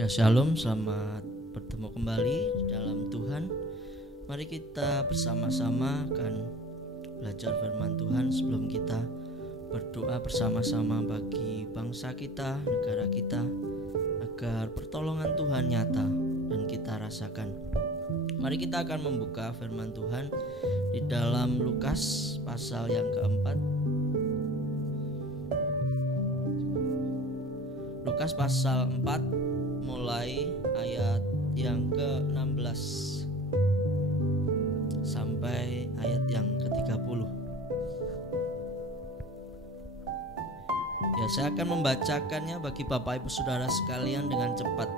Ya, shalom, selamat bertemu kembali di dalam Tuhan. Mari kita bersama-sama akan belajar firman Tuhan sebelum kita berdoa bersama-sama bagi bangsa kita, negara kita, agar pertolongan Tuhan nyata dan kita rasakan. Mari kita akan membuka firman Tuhan di dalam Lukas pasal yang keempat. Lukas pasal 4 mulai ayat yang ke-16 sampai ayat yang ke-30. Ya, saya akan membacakannya bagi Bapak Ibu Saudara sekalian dengan cepat.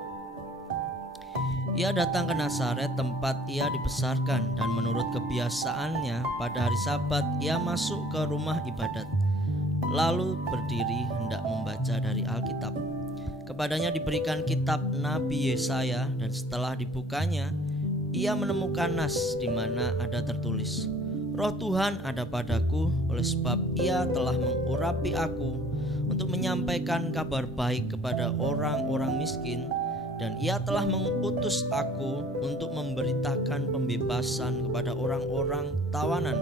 Ia datang ke Nazaret, tempat ia dibesarkan, dan menurut kebiasaannya pada hari Sabat ia masuk ke rumah ibadat, lalu berdiri hendak membaca dari Alkitab. Kepadanya diberikan kitab Nabi Yesaya, dan setelah dibukanya ia menemukan nas di mana ada tertulis, Roh Tuhan ada padaku, oleh sebab ia telah mengurapi aku untuk menyampaikan kabar baik kepada orang-orang miskin, dan ia telah mengutus aku untuk memberitakan pembebasan kepada orang-orang tawanan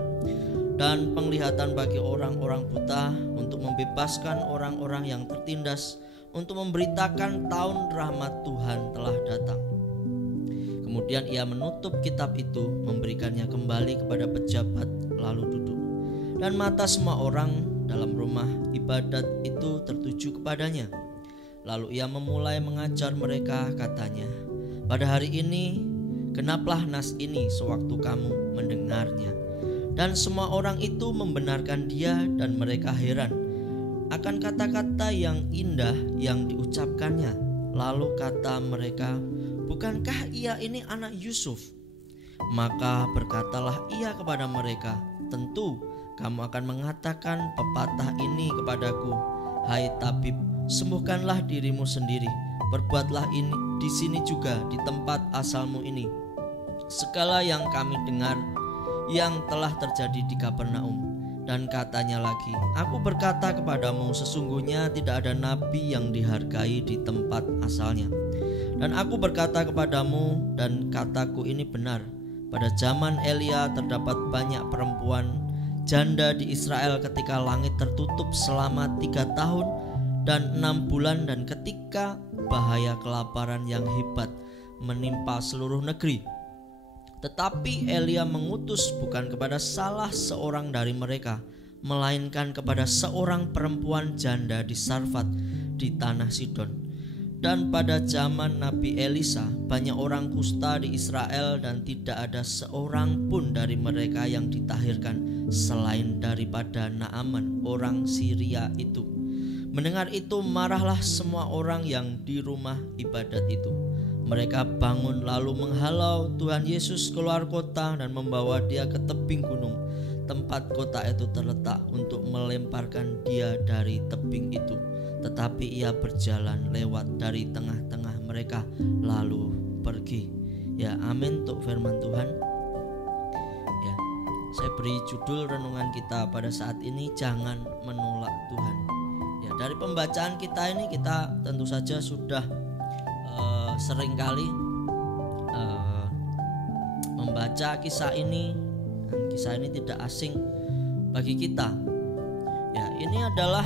dan penglihatan bagi orang-orang buta, untuk membebaskan orang-orang yang tertindas, untuk memberitakan tahun rahmat Tuhan telah datang. Kemudian ia menutup kitab itu, memberikannya kembali kepada pejabat, lalu duduk. Dan mata semua orang dalam rumah ibadat itu tertuju kepadanya. Lalu ia memulai mengajar mereka, katanya, pada hari ini genaplah nas ini sewaktu kamu mendengarnya. Dan semua orang itu membenarkan dia, dan mereka heran akan kata-kata yang indah yang diucapkannya. Lalu kata mereka, bukankah ia ini anak Yusuf? Maka berkatalah ia kepada mereka, tentu kamu akan mengatakan pepatah ini kepadaku, hai tabib, sembuhkanlah dirimu sendiri, berbuatlah ini di sini juga di tempat asalmu ini segala yang kami dengar yang telah terjadi di Kapernaum. Dan katanya lagi, aku berkata kepadamu, sesungguhnya tidak ada nabi yang dihargai di tempat asalnya. Dan aku berkata kepadamu, dan kataku ini benar, pada zaman Elia terdapat banyak perempuan janda di Israel ketika langit tertutup selama 3 tahun dan 6 bulan, dan ketika bahaya kelaparan yang hebat menimpa seluruh negeri. Tetapi Elia mengutus bukan kepada salah seorang dari mereka, melainkan kepada seorang perempuan janda di Sarfat di tanah Sidon. Dan pada zaman Nabi Elisa banyak orang kusta di Israel, dan tidak ada seorang pun dari mereka yang ditahirkan selain daripada Naaman orang Syria itu. Mendengar itu marahlah semua orang yang di rumah ibadat itu. Mereka bangun lalu menghalau Tuhan Yesus keluar kota dan membawa dia ke tebing gunung tempat kota itu terletak, untuk melemparkan dia dari tebing itu. Tetapi ia berjalan lewat dari tengah-tengah mereka lalu pergi. Ya, amin untuk firman Tuhan. Ya, saya beri judul renungan kita pada saat ini, jangan menolak Tuhan. Ya, dari pembacaan kita ini kita tentu saja sudah seringkali membaca kisah ini, dan kisah ini tidak asing bagi kita. Ya, ini adalah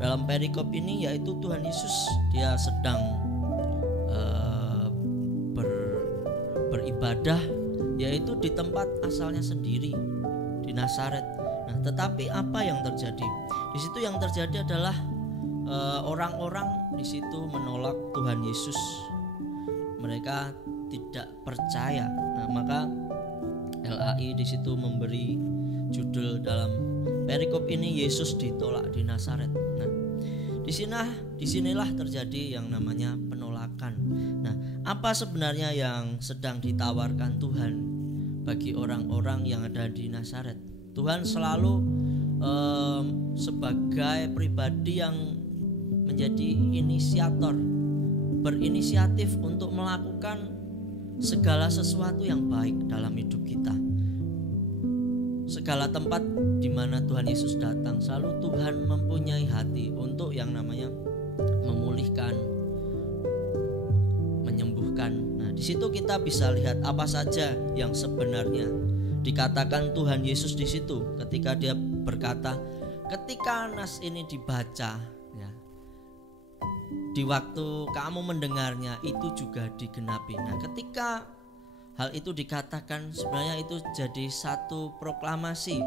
dalam perikop ini, yaitu Tuhan Yesus dia sedang beribadah, yaitu di tempat asalnya sendiri, di Nazaret. Nah, tetapi apa yang terjadi? Di situ yang terjadi adalah orang-orang di situ menolak Tuhan Yesus. Mereka tidak percaya. Nah, maka LAI di situ memberi judul dalam perikop ini, Yesus ditolak di Nazaret. Nah, disinilah terjadi yang namanya penolakan. Nah, apa sebenarnya yang sedang ditawarkan Tuhan bagi orang-orang yang ada di Nazaret? Tuhan selalu sebagai pribadi yang menjadi inisiator, berinisiatif untuk melakukan segala sesuatu yang baik dalam hidup kita. Segala tempat di mana Tuhan Yesus datang, selalu Tuhan mempunyai hati untuk yang namanya memulihkan, dikatakan. Nah, di situ kita bisa lihat apa saja yang sebenarnya dikatakan Tuhan Yesus di situ ketika dia berkata, ketika nas ini dibaca, ya, di waktu kamu mendengarnya itu juga digenapi. Nah, ketika hal itu dikatakan, sebenarnya itu jadi satu proklamasi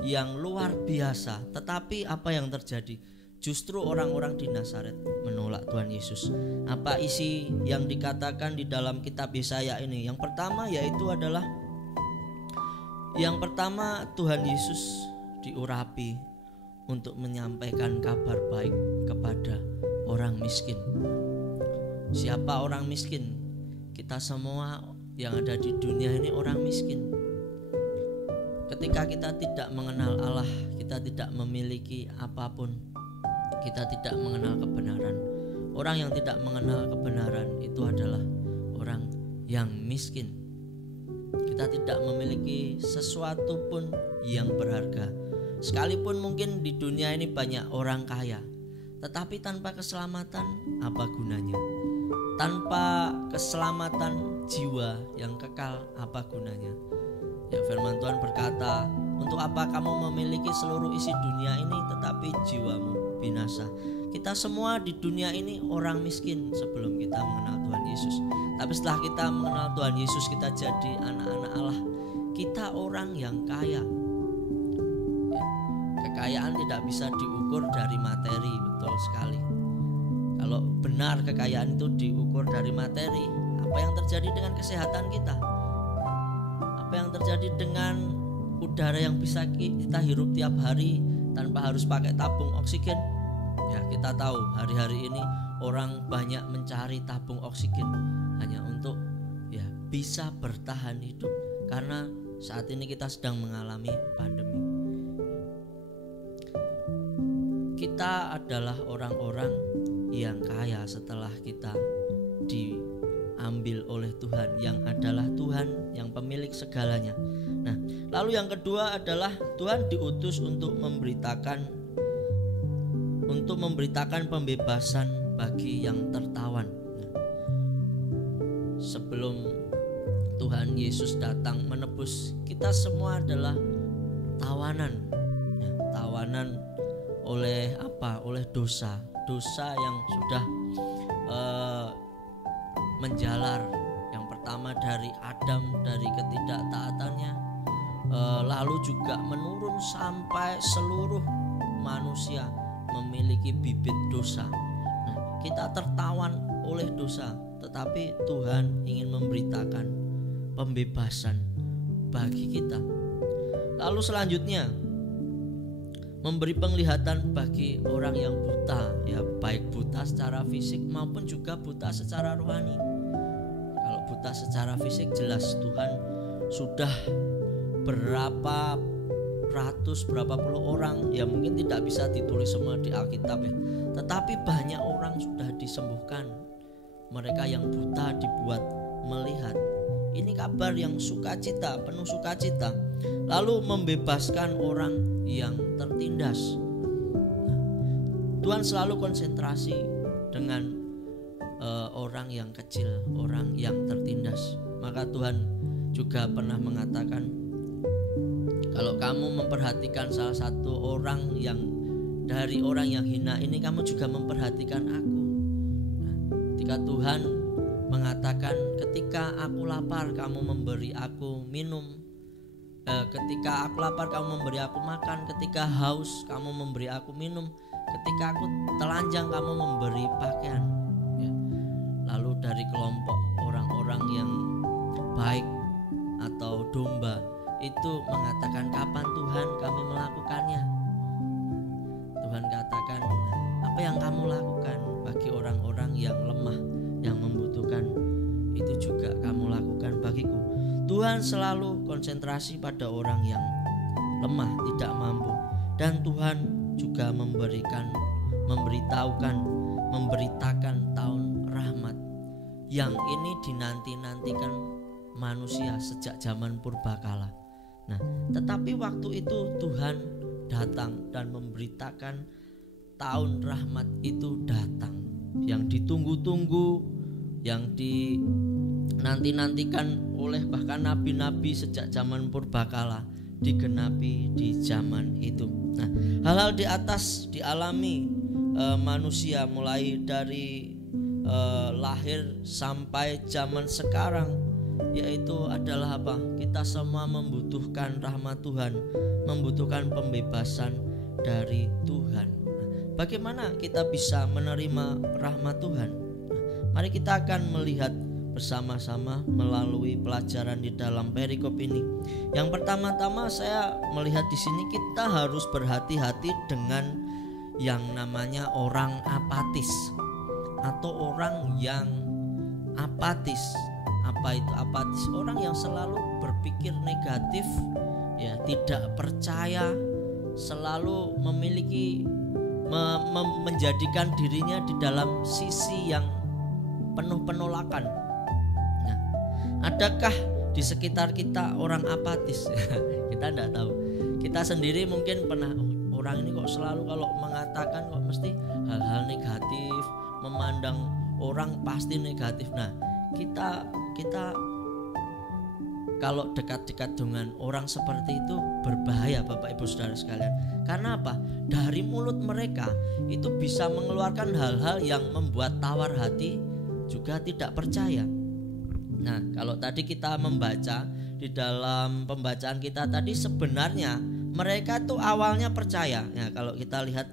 yang luar biasa. Tetapi apa yang terjadi? Justru orang-orang di Nazaret menolak Tuhan Yesus. Apa isi yang dikatakan di dalam kitab Yesaya ini? Yang pertama Tuhan Yesus diurapi untuk menyampaikan kabar baik kepada orang miskin. Siapa orang miskin? Kita semua yang ada di dunia ini orang miskin. Ketika kita tidak mengenal Allah, kita tidak memiliki apapun, kita tidak mengenal kebenaran. Orang yang tidak mengenal kebenaran itu adalah orang yang miskin. Kita tidak memiliki sesuatu pun yang berharga. Sekalipun mungkin di dunia ini banyak orang kaya, tetapi tanpa keselamatan apa gunanya? Tanpa keselamatan jiwa yang kekal apa gunanya? Ya, firman Tuhan berkata, untuk apa kamu memiliki seluruh isi dunia ini tetapi jiwamu binasa? Kita semua di dunia ini orang miskin sebelum kita mengenal Tuhan Yesus. Tapi setelah kita mengenal Tuhan Yesus, kita jadi anak-anak Allah. Kita orang yang kaya. Ya, kekayaan tidak bisa diukur dari materi, betul sekali. Kalau benar kekayaan itu diukur dari materi, apa yang terjadi dengan kesehatan kita? Apa yang terjadi dengan udara yang bisa kita hirup tiap hari tanpa harus pakai tabung oksigen? Ya, kita tahu hari-hari ini orang banyak mencari tabung oksigen hanya untuk ya bisa bertahan hidup, karena saat ini kita sedang mengalami pandemi. Kita adalah orang-orang yang kaya setelah kita diambil oleh Tuhan, yang adalah Tuhan yang pemilik segalanya. Nah, lalu yang kedua adalah Tuhan diutus untuk memberitakan pembebasan bagi yang tertawan. Nah, sebelum Tuhan Yesus datang menebus, kita semua adalah tawanan. Ya, tawanan oleh apa? Oleh dosa yang sudah menjalar. Yang pertama dari Adam, dari ketidaktaatannya, lalu juga menurun sampai seluruh manusia memiliki bibit dosa. Nah, kita tertawan oleh dosa, tetapi Tuhan ingin memberitakan pembebasan bagi kita. Lalu selanjutnya memberi penglihatan bagi orang yang buta, ya, baik buta secara fisik maupun juga buta secara rohani. Kalau buta secara fisik jelas Tuhan sudah berapa puluh orang, ya mungkin tidak bisa ditulis semua di Alkitab ya, tetapi banyak orang sudah disembuhkan. Mereka yang buta dibuat melihat. Ini kabar yang sukacita, penuh sukacita. Lalu membebaskan orang yang tertindas. Nah, Tuhan selalu konsentrasi dengan orang yang kecil, orang yang tertindas. Maka Tuhan juga pernah mengatakan, kalau kamu memperhatikan salah satu orang yang dari orang yang hina ini, kamu juga memperhatikan aku. Nah, ketika Tuhan mengatakan, ketika aku lapar kamu memberi aku minum, ketika aku lapar kamu memberi aku makan, ketika haus kamu memberi aku minum, ketika aku telanjang kamu memberi pakaian. Ya. Lalu dari kelompok orang-orang yang baik atau domba itu mengatakan, kapan Tuhan kami melakukannya? Tuhan katakan, apa yang kamu lakukan bagi orang-orang yang lemah, yang membutuhkan, itu juga kamu lakukan bagiku. Tuhan selalu konsentrasi pada orang yang lemah, tidak mampu. Dan Tuhan juga memberitakan tahun rahmat yang ini dinanti-nantikan manusia sejak zaman purbakala. Nah, tetapi waktu itu Tuhan datang dan memberitakan tahun rahmat itu datang, yang ditunggu-tunggu, yang nanti-nantikan oleh bahkan nabi-nabi sejak zaman purbakala digenapi di zaman itu. Nah, hal-hal di atas dialami manusia mulai dari lahir sampai zaman sekarang, yaitu adalah apa? Kita semua membutuhkan rahmat Tuhan, membutuhkan pembebasan dari Tuhan. Nah, bagaimana kita bisa menerima rahmat Tuhan? Nah, mari kita akan melihat bersama-sama melalui pelajaran di dalam perikop ini. Yang pertama-tama saya melihat di sini kita harus berhati-hati dengan yang namanya orang apatis atau orang yang apatis. Apa itu apatis? Orang yang selalu berpikir negatif, ya, tidak percaya, selalu memiliki menjadikan dirinya di dalam sisi yang penuh penolakan. Nah, adakah di sekitar kita orang apatis? Kita tidak tahu. Kita sendiri mungkin pernah, orang ini kok selalu kalau mengatakan kok mesti hal-hal negatif, memandang orang pasti negatif. Nah, kita kalau dekat-dekat dengan orang seperti itu berbahaya, Bapak Ibu Saudara sekalian. Karena apa? Dari mulut mereka itu bisa mengeluarkan hal-hal yang membuat tawar hati, juga tidak percaya. Nah, kalau tadi kita membaca di dalam pembacaan kita tadi, sebenarnya mereka itu awalnya percaya. Ya, kalau kita lihat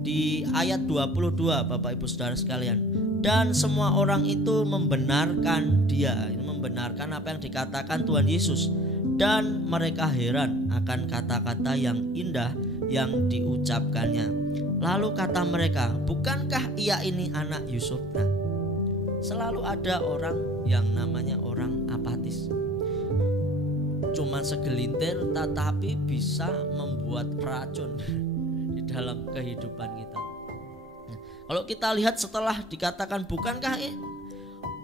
di ayat 22, Bapak Ibu Saudara sekalian, dan semua orang itu membenarkan dia, membenarkan apa yang dikatakan Tuhan Yesus, dan mereka heran akan kata-kata yang indah yang diucapkannya. Lalu kata mereka, bukankah ia ini anak Yusuf? Nah, selalu ada orang yang namanya orang apatis, cuman segelintir tetapi bisa membuat racun di dalam kehidupan kita. Kalau kita lihat setelah dikatakan bukankah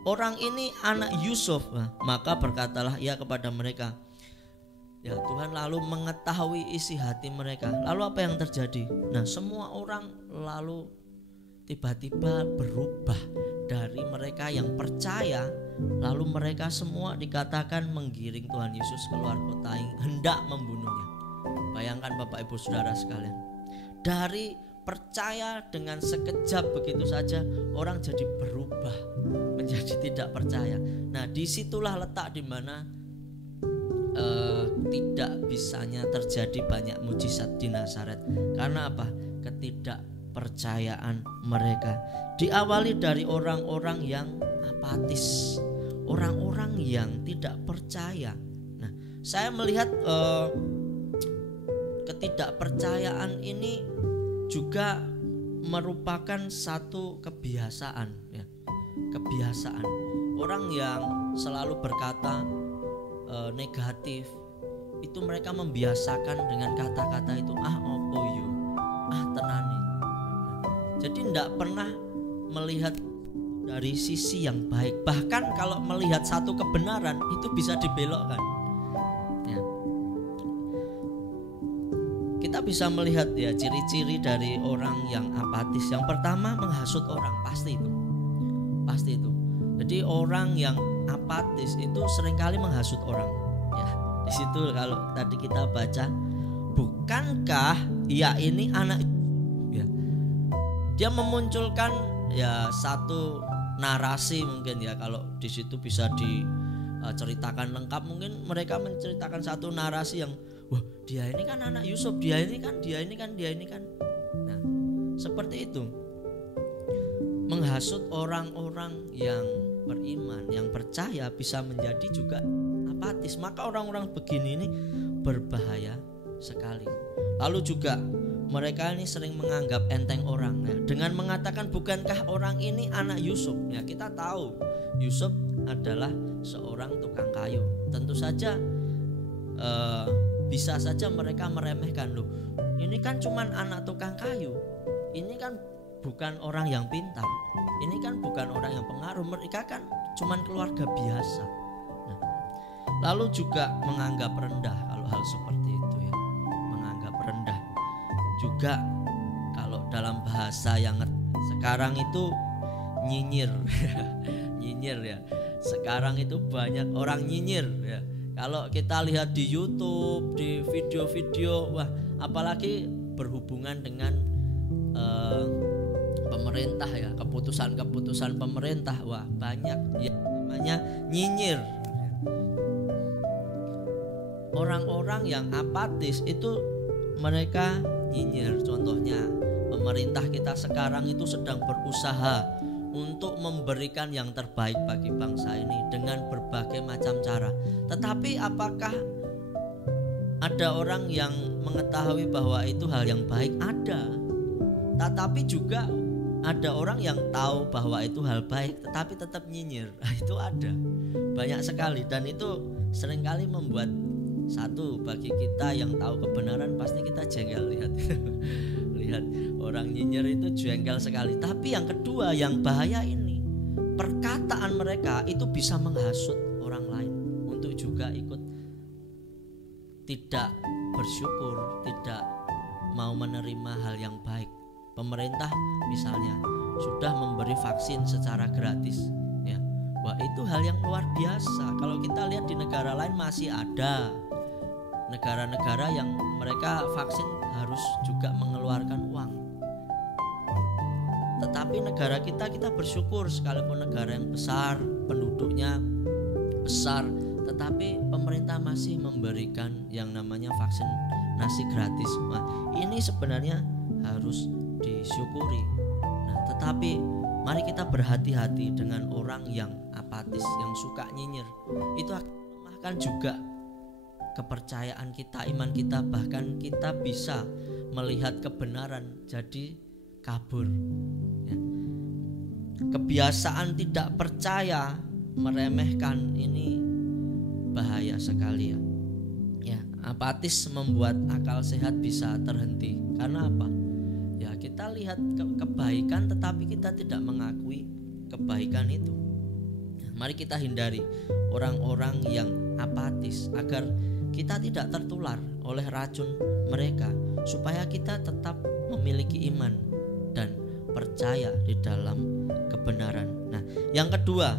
orang ini anak Yusuf, maka berkatalah ia kepada mereka. Ya, Tuhan lalu mengetahui isi hati mereka. Lalu apa yang terjadi? Nah, semua orang lalu tiba-tiba berubah. Dari mereka yang percaya, lalu mereka semua dikatakan menggiring Tuhan Yesus keluar kota, hendak membunuhnya. Bayangkan Bapak Ibu Saudara sekalian, dari percaya dengan sekejap begitu saja orang jadi berubah menjadi tidak percaya. Nah, disitulah letak di mana tidak bisanya terjadi banyak mujizat di Nazaret. Karena apa? Ketidakpercayaan mereka. Diawali dari orang-orang yang apatis, orang-orang yang tidak percaya. Nah, saya melihat ketidakpercayaan ini juga merupakan satu kebiasaan, ya. Kebiasaan orang yang selalu berkata negatif itu, mereka membiasakan dengan kata-kata itu, opo yo, tenane. Jadi tidak pernah melihat dari sisi yang baik. Bahkan kalau melihat satu kebenaran itu bisa dibelokkan. Ya. Kita bisa melihat, ya, ciri-ciri dari orang yang apatis. Yang pertama, menghasut orang, pasti itu. Jadi orang yang apatis itu seringkali menghasut orang. Ya, di situ kalau tadi kita baca, bukankah ia ini anak? Ya, dia memunculkan, ya, satu narasi mungkin, ya, kalau di situ bisa diceritakan lengkap. Mungkin mereka menceritakan satu narasi yang, wah, dia ini kan anak Yusuf, dia ini kan. Nah, seperti itu. Menghasut orang-orang yang beriman, yang percaya, bisa menjadi juga apatis. Maka orang-orang begini ini berbahaya sekali. Lalu juga mereka ini sering menganggap enteng orang. Nah, dengan mengatakan bukankah orang ini anak Yusuf? Ya, kita tahu Yusuf adalah seorang tukang kayu. Tentu saja bisa saja mereka meremehkan, loh, ini kan cuman anak tukang kayu, ini kan bukan orang yang pintar, ini kan bukan orang yang pengaruh, mereka kan cuman keluarga biasa. Nah, lalu juga menganggap rendah kalau hal seperti itu, ya, menganggap rendah. Juga kalau dalam bahasa yang sekarang itu nyinyir nyinyir ya. Sekarang itu banyak orang nyinyir ya. Kalau kita lihat di YouTube, di video-video, wah apalagi berhubungan dengan pemerintah ya, keputusan-keputusan pemerintah, wah banyak yang namanya nyinyir. Orang-orang yang apatis itu mereka nyinyir. Contohnya pemerintah kita sekarang itu sedang berusaha untuk memberikan yang terbaik bagi bangsa ini dengan berbagai macam cara. Tetapi apakah ada orang yang mengetahui bahwa itu hal yang baik? Ada. Tetapi juga ada orang yang tahu bahwa itu hal baik tetapi tetap nyinyir. Itu ada. Banyak sekali, dan itu seringkali membuat satu, bagi kita yang tahu kebenaran pasti kita jengkel lihat. Lihat orang nyinyir itu jengkel sekali. Tapi yang kedua, yang bahaya ini, perkataan mereka itu bisa menghasut orang lain untuk juga ikut tidak bersyukur, tidak mau menerima hal yang baik. Pemerintah misalnya sudah memberi vaksin secara gratis ya. Wah, itu hal yang luar biasa. Kalau kita lihat di negara lain masih ada negara-negara yang mereka vaksin harus juga mengeluarkan uang. Tetapi negara kita bersyukur, sekalipun negara yang besar, penduduknya besar, tetapi pemerintah masih memberikan yang namanya vaksinasi gratis. Nah, ini sebenarnya harus disyukuri. Nah, tetapi mari kita berhati-hati dengan orang yang apatis, yang suka nyinyir. Itu akan melemahkan juga kepercayaan kita, iman kita, bahkan kita bisa melihat kebenaran jadi kabur ya. Kebiasaan tidak percaya, meremehkan, ini bahaya sekali ya. Ya, apatis membuat akal sehat bisa terhenti. Karena apa? Ya, kita lihat kebaikan tetapi kita tidak mengakui kebaikan itu. Mari kita hindari orang-orang yang apatis agar kita tidak tertular oleh racun mereka, supaya kita tetap memiliki iman dan percaya di dalam kebenaran. Nah, yang kedua,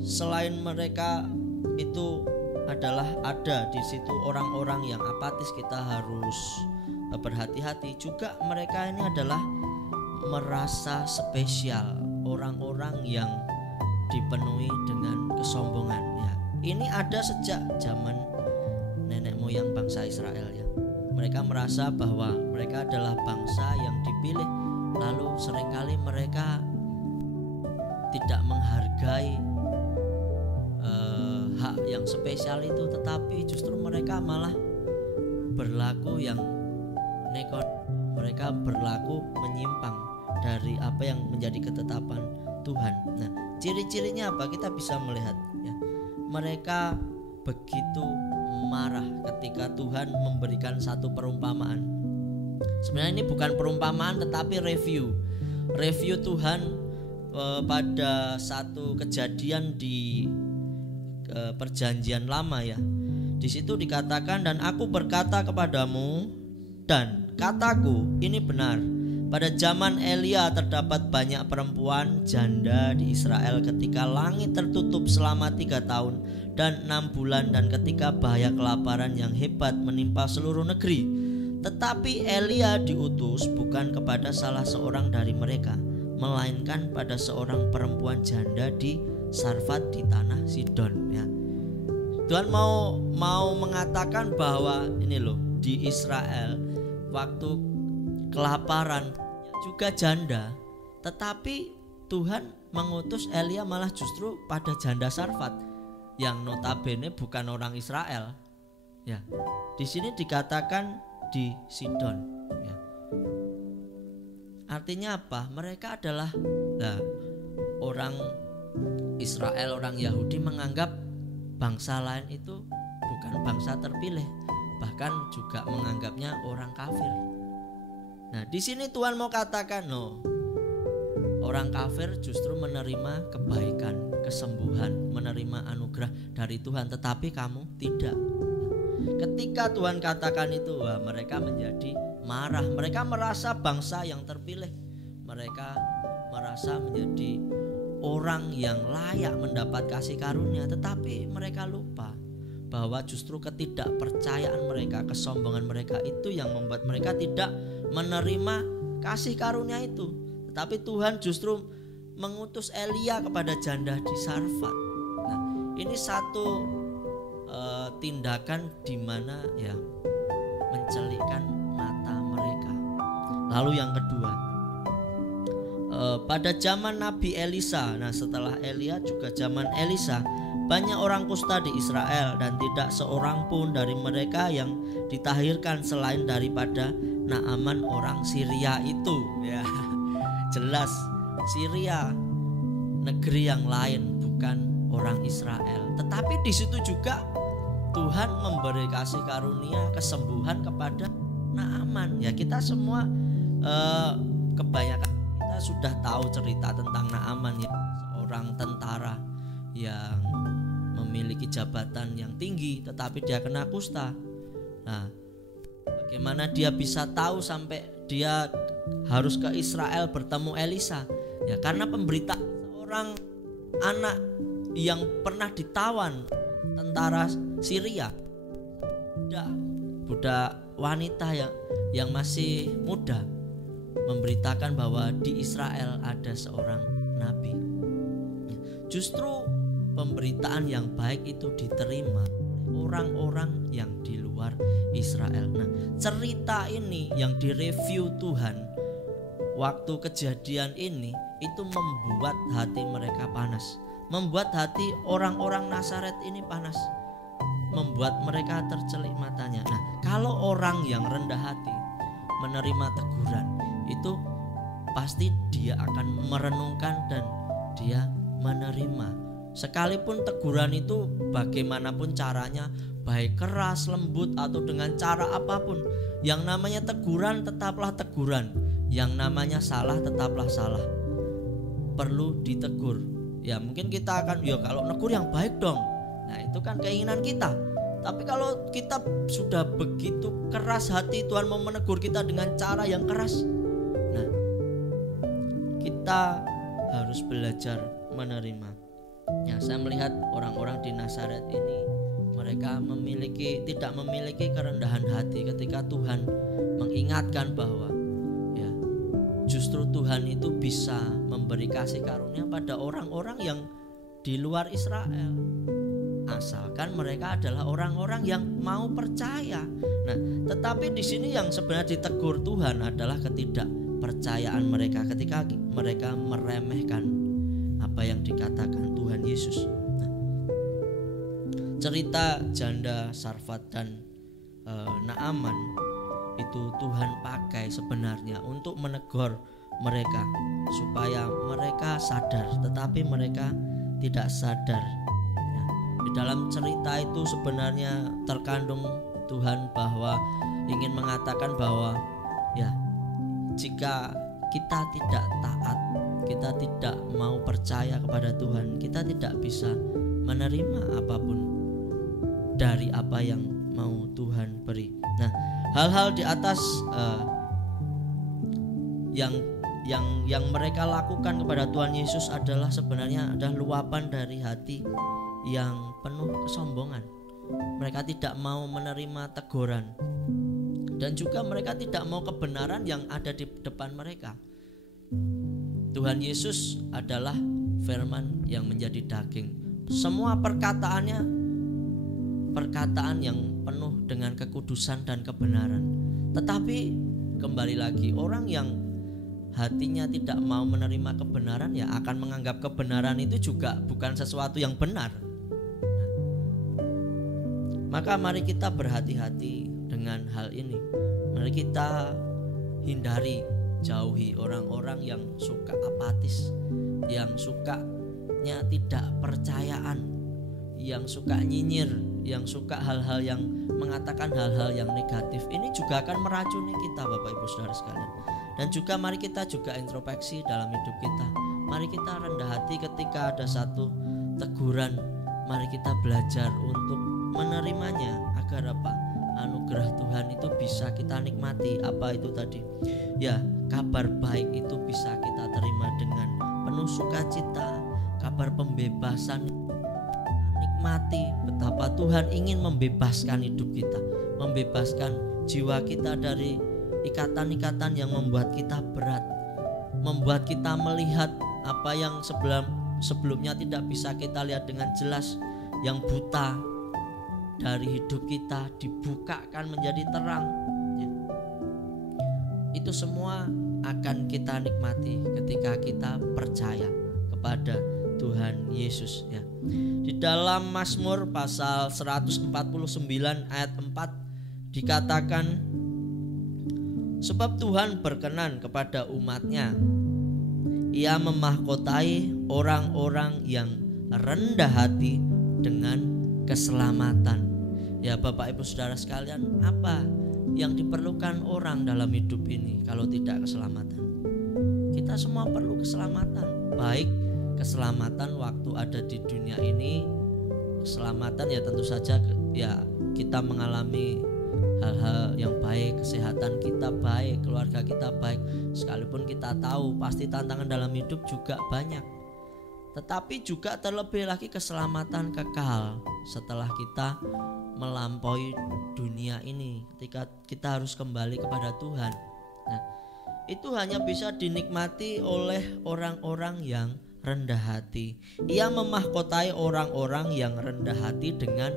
selain mereka itu adalah ada di situ orang-orang yang apatis, kita harus berhati-hati juga. Mereka ini adalah merasa spesial, orang-orang yang dipenuhi dengan kesombongan ya. Ini ada sejak zaman nenek moyang bangsa Israel ya. Mereka merasa bahwa mereka adalah bangsa yang dipilih, lalu seringkali mereka tidak menghargai hak yang spesial itu, tetapi justru mereka malah berlaku yang nekot. Mereka berlaku menyimpang dari apa yang menjadi ketetapan Tuhan. Nah, ciri-cirinya apa? Kita bisa melihat ya. Mereka begitu marah ketika Tuhan memberikan satu perumpamaan. Sebenarnya ini bukan perumpamaan tetapi review Tuhan pada satu kejadian di perjanjian lama ya. Di situ dikatakan, dan aku berkata kepadamu dan kataku ini benar. Pada zaman Elia terdapat banyak perempuan janda di Israel ketika langit tertutup selama 3 tahun dan 6 bulan, dan ketika bahaya kelaparan yang hebat menimpa seluruh negeri. Tetapi Elia diutus bukan kepada salah seorang dari mereka, melainkan pada seorang perempuan janda di Sarfat di tanah Sidon ya. Tuhan mau mengatakan bahwa ini loh, di Israel waktu kelaparan juga janda, tetapi Tuhan mengutus Elia malah justru pada janda Sarfat yang notabene bukan orang Israel ya. Di sini dikatakan di Sidon ya. Artinya apa? Mereka adalah orang Israel, orang Yahudi menganggap bangsa lain itu bukan bangsa terpilih, bahkan juga menganggapnya orang kafir. Nah, di sini Tuhan mau katakan, orang kafir justru menerima kebaikan, kesembuhan, menerima anugerah dari Tuhan, tetapi kamu tidak. Ketika Tuhan katakan itu, mereka menjadi marah. Mereka merasa bangsa yang terpilih. mereka merasa menjadi orang yang layak mendapat kasih karunia, tetapi mereka lupa bahwa justru ketidakpercayaan mereka, kesombongan mereka itu yang membuat mereka tidak menerima kasih karunia itu. Tetapi Tuhan justru mengutus Elia kepada janda di Sarfat. Nah, ini satu tindakan di mana ya mencelikkan mata mereka. Lalu yang kedua, pada zaman Nabi Elisa, nah setelah Elia juga zaman Elisa, banyak orang kusta di Israel dan tidak seorang pun dari mereka yang ditahirkan selain daripada Naaman orang Syria itu. Ya, jelas Syria negeri yang lain, bukan orang Israel. Tetapi di situ juga Tuhan memberi kasih karunia kesembuhan kepada Naaman. Ya, kita semua kebanyakan kita sudah tahu cerita tentang Naaman, ya, seorang tentara yang memiliki jabatan yang tinggi tetapi dia kena kusta. Nah, bagaimana dia bisa tahu sampai dia harus ke Israel bertemu Elisa? Ya, karena pemberitaan seorang anak yang pernah ditawan tentara Syria, budak wanita yang masih muda, memberitakan bahwa di Israel ada seorang nabi. Justru pemberitaan yang baik itu diterima orang-orang yang di luar Israel. Nah, cerita ini yang direview Tuhan waktu kejadian ini itu membuat hati mereka panas, membuat hati orang-orang Nazaret ini panas, membuat mereka tercelik matanya. Nah, kalau orang yang rendah hati menerima teguran itu pasti dia akan merenungkan dan dia menerima. Sekalipun teguran itu bagaimanapun caranya, baik keras, lembut atau dengan cara apapun, yang namanya teguran tetaplah teguran, yang namanya salah tetaplah salah. Perlu ditegur. Ya, mungkin kita akan, ya kalau negur yang baik dong. Nah, itu kan keinginan kita. Tapi kalau kita sudah begitu keras hati, Tuhan mau menegur kita dengan cara yang keras. Nah, kita harus belajar menerima. Ya, saya melihat orang-orang di Nazaret ini, mereka tidak memiliki kerendahan hati ketika Tuhan mengingatkan bahwa ya justru Tuhan itu bisa memberi kasih karunia pada orang-orang yang di luar Israel, asalkan mereka adalah orang-orang yang mau percaya. Nah, tetapi di sini yang sebenarnya ditegur Tuhan adalah ketidakpercayaan mereka ketika mereka meremehkan apa yang dikatakan Tuhan Yesus. Nah, cerita janda Sarfat dan Naaman itu Tuhan pakai sebenarnya untuk menegur mereka supaya mereka sadar, tetapi mereka tidak sadar. Nah, di dalam cerita itu sebenarnya terkandung Tuhan bahwa ingin mengatakan bahwa ya jika kita tidak taat, kita tidak mau percaya kepada Tuhan, kita tidak bisa menerima apapun dari apa yang mau Tuhan beri. Nah, hal-hal di atas yang mereka lakukan kepada Tuhan Yesus adalah sebenarnya adalah luapan dari hati yang penuh kesombongan. Mereka tidak mau menerima teguran, dan juga mereka tidak mau kebenaran yang ada di depan mereka. Tuhan Yesus adalah firman yang menjadi daging. Semua perkataannya perkataan yang penuh dengan kekudusan dan kebenaran. Tetapi kembali lagi, orang yang hatinya tidak mau menerima kebenaran ya akan menganggap kebenaran itu juga bukan sesuatu yang benar. Maka mari kita berhati-hati dengan hal ini. Mari kita hindari, jauhi orang-orang yang suka apatis, yang sukanya tidak percayaan, yang suka nyinyir, yang suka hal-hal yang mengatakan hal-hal yang negatif. Ini juga akan meracuni kita, Bapak Ibu Saudara sekalian. Dan juga mari kita juga introspeksi dalam hidup kita. Mari kita rendah hati ketika ada satu teguran. Mari kita belajar untuk menerimanya agar apa? Anugerah Tuhan itu bisa kita nikmati. Apa itu tadi? Ya, kabar baik itu bisa kita terima dengan penuh sukacita. Kabar pembebasan, nikmati betapa Tuhan ingin membebaskan hidup kita, membebaskan jiwa kita dari ikatan-ikatan yang membuat kita berat, membuat kita melihat apa yang sebelumnya tidak bisa kita lihat dengan jelas, yang buta dari hidup kita dibukakan menjadi terang. Itu semua akan kita nikmati ketika kita percaya kepada Tuhan Yesus ya. Di dalam Mazmur pasal 149 ayat 4 dikatakan, sebab Tuhan berkenan kepada umat-Nya, Ia memahkotai orang-orang yang rendah hati dengan keselamatan. Ya Bapak Ibu Saudara sekalian, apa yang diperlukan orang dalam hidup ini kalau tidak keselamatan? Kita semua perlu keselamatan, baik keselamatan waktu ada di dunia ini, keselamatan ya tentu saja ya kita mengalami hal-hal yang baik, kesehatan kita baik, keluarga kita baik, sekalipun kita tahu pasti tantangan dalam hidup juga banyak. Tetapi juga terlebih lagi keselamatan kekal setelah kita melampaui dunia ini, ketika kita harus kembali kepada Tuhan. Nah, itu hanya bisa dinikmati oleh orang-orang yang rendah hati. Ia memahkotai orang-orang yang rendah hati dengan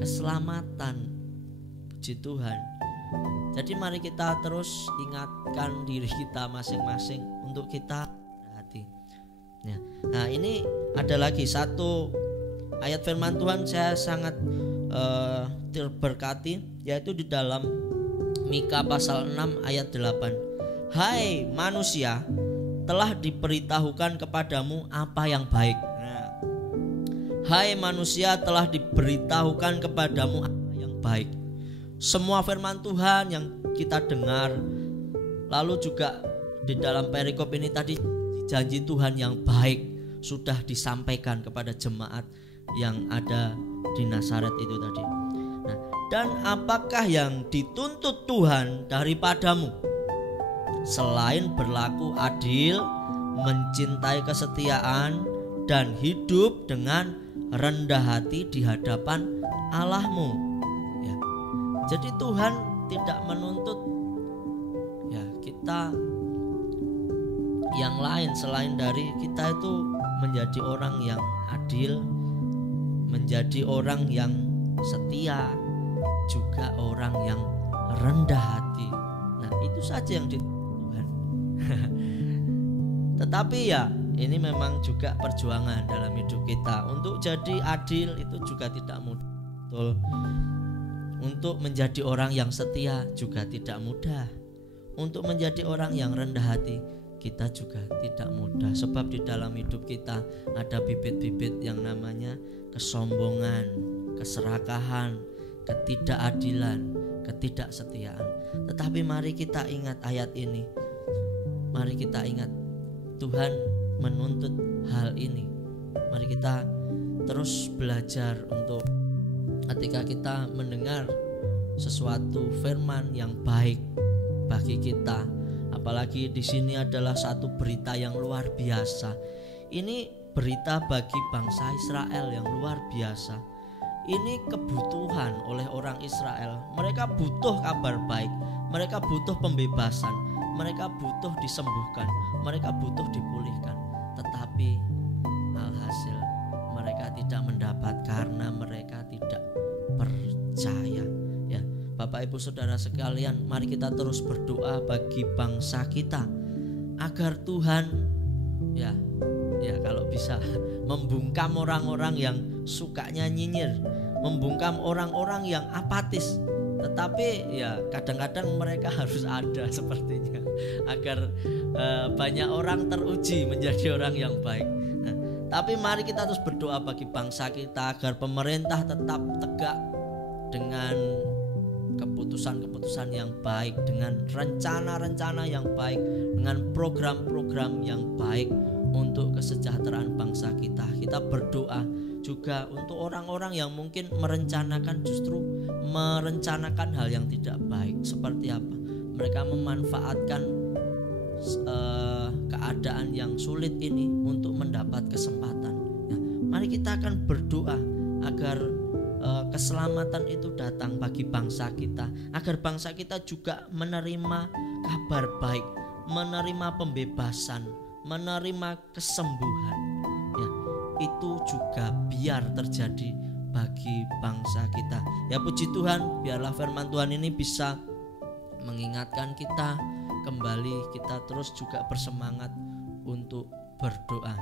keselamatan. Puji Tuhan. Jadi mari kita terus ingatkan diri kita masing-masing untuk kita rendah hati ya. Nah ini ada lagi satu ayat firman Tuhan saya sangat terberkati, yaitu di dalam Mika pasal 6 ayat 8. Hai manusia, telah diberitahukan kepadamu apa yang baik. Nah, hai manusia, telah diberitahukan kepadamu apa yang baik. Semua firman Tuhan yang kita dengar, lalu juga di dalam perikop ini tadi janji Tuhan yang baik sudah disampaikan kepada jemaat yang ada di Nazaret itu tadi. Nah, dan apakah yang dituntut Tuhan daripadamu selain berlaku adil, mencintai kesetiaan, dan hidup dengan rendah hati di hadapan Allahmu ya. Jadi Tuhan tidak menuntut ya kita yang lain selain dari kita itu menjadi orang yang adil, menjadi orang yang setia, juga orang yang rendah hati. Nah itu saja yang dituntut Tuhan. Tetapi ya ini memang juga perjuangan dalam hidup kita. Untuk jadi adil itu juga tidak mudah, betul. Untuk menjadi orang yang setia juga tidak mudah. Untuk menjadi orang yang rendah hati kita juga tidak mudah. Sebab di dalam hidup kita ada bibit-bibit yang namanya kesombongan, keserakahan, ketidakadilan, ketidaksetiaan. Tetapi mari kita ingat ayat ini. Mari kita ingat Tuhan menuntut hal ini. Mari kita terus belajar untuk ketika kita mendengar sesuatu firman yang baik bagi kita, apalagi di sini adalah satu berita yang luar biasa. Ini berita bagi bangsa Israel yang luar biasa. Ini kebutuhan oleh orang Israel. Mereka butuh kabar baik, mereka butuh pembebasan, mereka butuh disembuhkan, mereka butuh dipulihkan. Tetapi alhasil mereka tidak mendapat karena mereka tidak percaya ya. Bapak Ibu Saudara sekalian, mari kita terus berdoa bagi bangsa kita agar Tuhan ya kalau bisa membungkam orang-orang yang sukanya nyinyir, membungkam orang-orang yang apatis. Tetapi ya kadang-kadang mereka harus ada sepertinya agar banyak orang teruji menjadi orang yang baik. Nah, tapi mari kita terus berdoa bagi bangsa kita agar pemerintah tetap tegak dengan keputusan-keputusan yang baik, dengan rencana-rencana yang baik, dengan program-program yang baik untuk kesejahteraan bangsa kita. Kita berdoa juga untuk orang-orang yang mungkin merencanakan hal yang tidak baik. Seperti apa? Mereka memanfaatkan keadaan yang sulit ini untuk mendapat kesempatan. Ya, mari kita akan berdoa agar keselamatan itu datang bagi bangsa kita, agar bangsa kita juga menerima kabar baik, menerima pembebasan, menerima kesembuhan. Ya, itu juga biar terjadi bagi bangsa kita. Ya, puji Tuhan, biarlah firman Tuhan ini bisa mengingatkan kita kembali, kita terus juga bersemangat untuk berdoa.